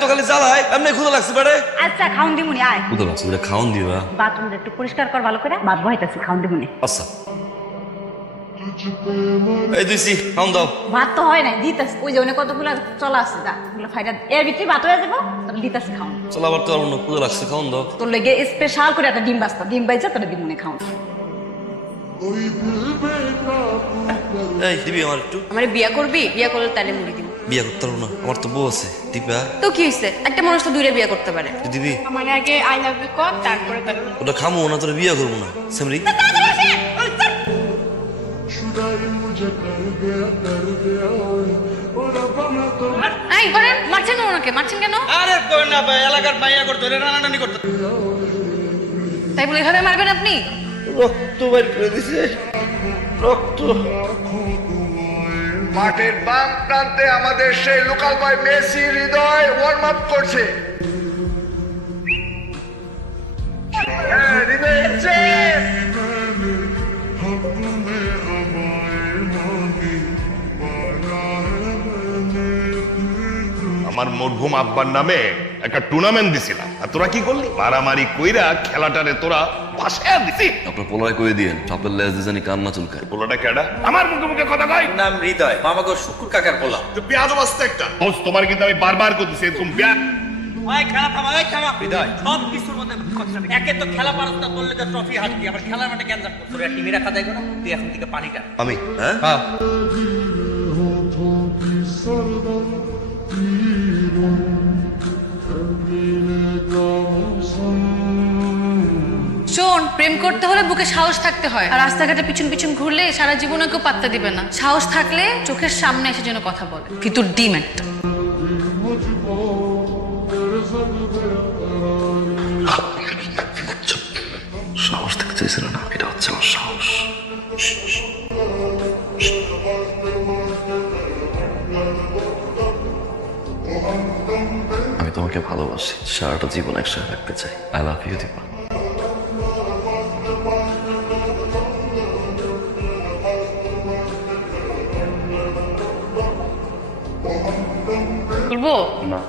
তো খালি জ্বালায়, এমনি ক্ষুধা লাগছে বেড়ে। আচ্ছা খাউন দিমুনি আয়। ক্ষুধা লাগছে বেড়ে, খাওন দিবা। বাথরুমটা একটু পরিষ্কার কর ভালো করে, ভাত বহাইতাছি, খাউন দিমুনি। আচ্ছা এই দিছি, খাওন দাও। ভাত তো হয় নাই, দিতাছি। ওই যে অনেক কতগুলো চলা আছে, যা ওগুলো ফাইটা এর ভিতরে ভাত হয়ে যাবো, তাহলে দিতাছি খাউন। চলো আবার তো আর অন্য ক্ষুধা লাগছে, খাওন দাও। তোর লেগে স্পেশাল করে একটা ডিম বাস্তা, ডিম বাইজা তোর দিমুনি খাউন। এই দিবি আমার একটু। আমার বিয়া করবি? বিয়া করলে তাহলে মুড়ি দিব। বিয়ে করতে পারবো না, আমার তো বউ আছে। দিবা? তো কি হয়েছে, একটা মানুষ তো দুইটা বিয়া করতে পারে। তুই দিবি? আমার আগে আই লাভ ইউ কর, তারপরে ওটা খামো না, তোর বিয়ে করবো না। সেমরি এই করেন, মারছেন ওনাকে, মারছেন কেন? আরে কই না ভাই, এলাকার মাইয়া করতে রানারানি করতে। তাই বলে এভাবে মারবেন আপনি? রক্ত বাইর করে দিছে, রক্ত। মাঠের বাম প্রান্তে আমাদের সেই লোকাল বয় মেসি হৃদয় ওয়ার্ম আপ করছে। হ্যাঁ, হৃদয় এসছে। আমার মরহুম আব্বার নামে একটা টুর্নামেন্ট দিছিলাম, আর তোরা কি করলি? মারামারি কইরা খেলাটারে তোরা ভাসায় দিছি। আপনার পোলায় কয়ে দিয়েন, চাপের লেজ দিয়ে জানি কান্না চুলকায়। পোলাটা কেডা? আমার মুখে মুখে কথা কয়। নাম হৃদয়, মামাকে শুকুর কাকার পোলা। পেঁয়াজ বাস্তা একটা দোস্ত, তোমার কিন্তু আমি বারবার করতেছি এরকম ওই খেলা থামা, ওই থামা। হৃদয় সব কিছুর মধ্যে কথা। একে তো খেলা পারছ না, তোর লেগে ট্রফি হাঁটবি, আবার খেলার মাঠে গ্যাঞ্জাম করছ। তোর টিভি রাখা যায় না, তুই এখন থেকে পানিটা। আমি হ্যাঁ শোন, প্রেম করতে হলে বুকে সাহস থাকতে হয়, আর রাস্তাঘাটে পিছন পিছন ঘুরলে সারা জীবনে কেউ পাত্তা দিবে না। সাহস থাকলে চোখের সামনে এসে যেন কথা বলে, কিন্তু ডিম একটা। সাহস থেকে চাইছিল না, এটা হচ্ছে আমার সাহস। আমি তোমাকে ভালোবাসি, সারাটা জীবন একসাথে থাকতে চাই। I love you Dipa. বলবো না,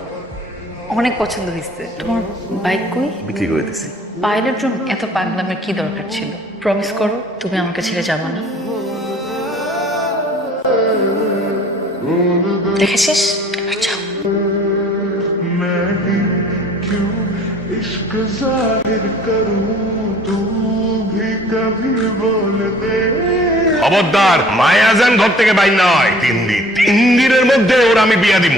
অনেক পছন্দ হয়েছে। তোমার বাইক কই? বিক্রি করে দিছি। বাইরের জন্য এত পাগলামের কি দরকার ছিল? প্রমিস করো তুমি আমাকে ছেড়ে যাবে না। দেখেছিস, এবার যাও। খবরদার, মায়াজান ঘর থেকে বাইর না হয়। 3 দিনের মধ্যে ওর আমি বিয়া দিব।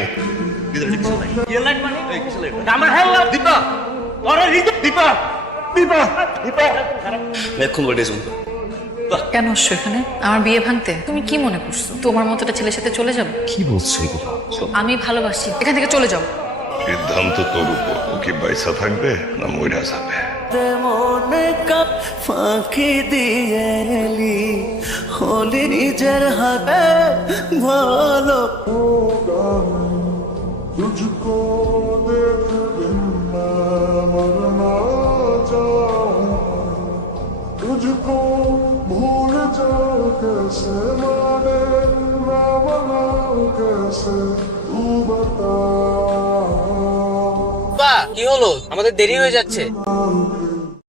আমার হেল্লা দীপা, ওরে হৃদয় দীপা, দীপা, দীপা। এখন বটে শুন। কেন আসছো এখানে? আমার বিয়ে ভাঙতে? তুমি কি মনে করছো তোমার মতো একটা ছেলের সাথে চলে যাবো? কি বলছো এগুলো? আমি ভালোবাসি, এখান থেকে চলে যাও। সিদ্ধান্ত তোর উপর। ও কি বাইসা থাকবে না মইরা যাবে? মনে কাপ ফাঁকি দিয়ে এলি, হলি নিজের হাতে ভালো। तुझको देख बिना मरना चाहूं, तुझको भूल जाऊं कैसे, माने ना मनाऊं कैसे, तू बता। কি হলো? আমাদের দেরি হয়ে যাচ্ছে।